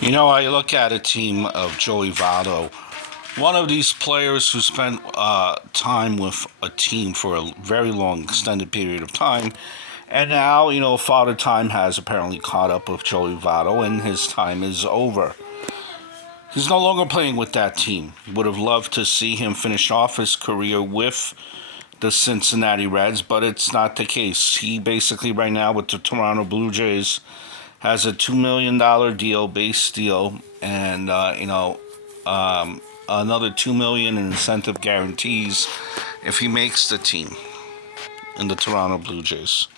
You know, I look at a team of Joey Votto, one of these players who spent time with a team for a very long, extended period of time. And now, Father Time has apparently caught up with Joey Votto, and his time is over. He's no longer playing with that team. Would have loved to see him finish off his career with the Cincinnati Reds, but it's not the case. He basically, right now, with the Toronto Blue Jays, has a $2 million deal, base deal, and another $2 million in incentive guarantees if he makes the team in the Toronto Blue Jays.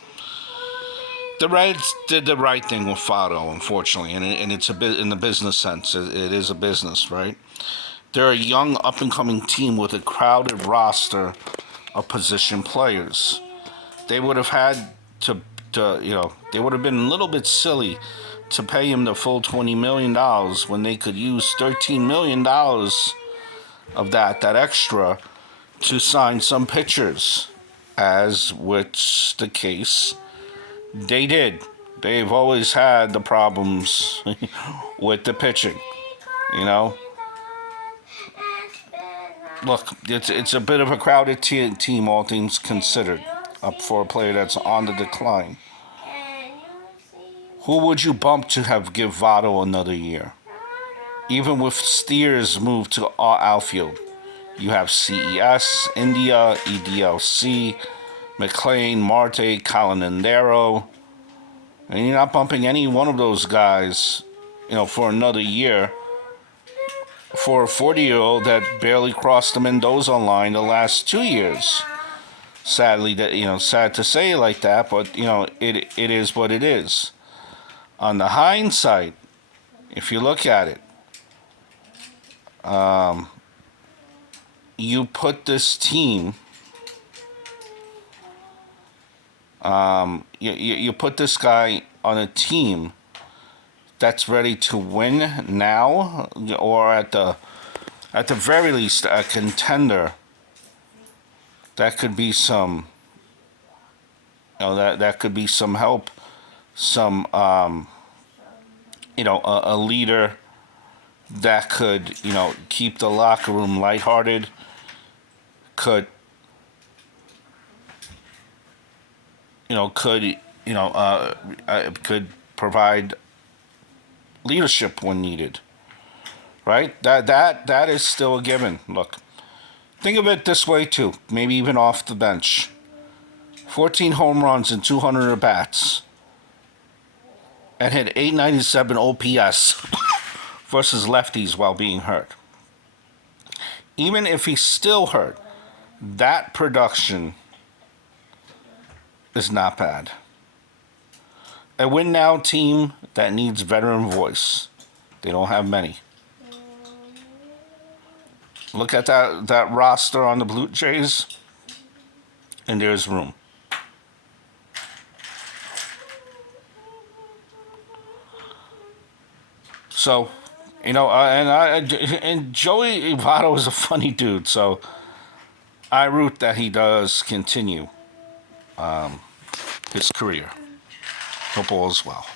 The Reds did the right thing with Votto, unfortunately, and it's a bit in the business sense. It is a business, right? They're a young, up-and-coming team with a crowded roster of position players. They would have had they would have been a little bit silly to pay him the full $20 million when they could use $13 million of that extra, to sign some pitchers, as which the case they did. They've always had the problems with the pitching, you know. Look, it's a bit of a crowded team, all things considered, up for a player that's on the decline. Who would you bump to have give Votto another year? Even with Steers moved to outfield, you have CES, India, EDLC, McLean, Marte, Calinandero, and you're not bumping any one of those guys, for another year. For a 40-year-old that barely crossed the Mendoza line the last 2 years. Sadly, sad to say it like that, but it is what it is. On the hindsight, if you look at it, you put this team, you put this guy on a team that's ready to win now, or at the very least a contender. That could be some, that could be some help, some a leader that could keep the locker room lighthearted, could could provide leadership when needed, right? That is still a given. Look, think of it this way too, maybe even off the bench. 14 home runs and 200 at-bats, and hit 897 OPS versus lefties while being hurt. Even if he's still hurt, that production is not bad. A win now team that needs veteran voice. They don't have many. Look at that roster on the Blue Jays, and there's room. So, and Joey Votto is a funny dude, so I root that he does continue his career. Hope all is well.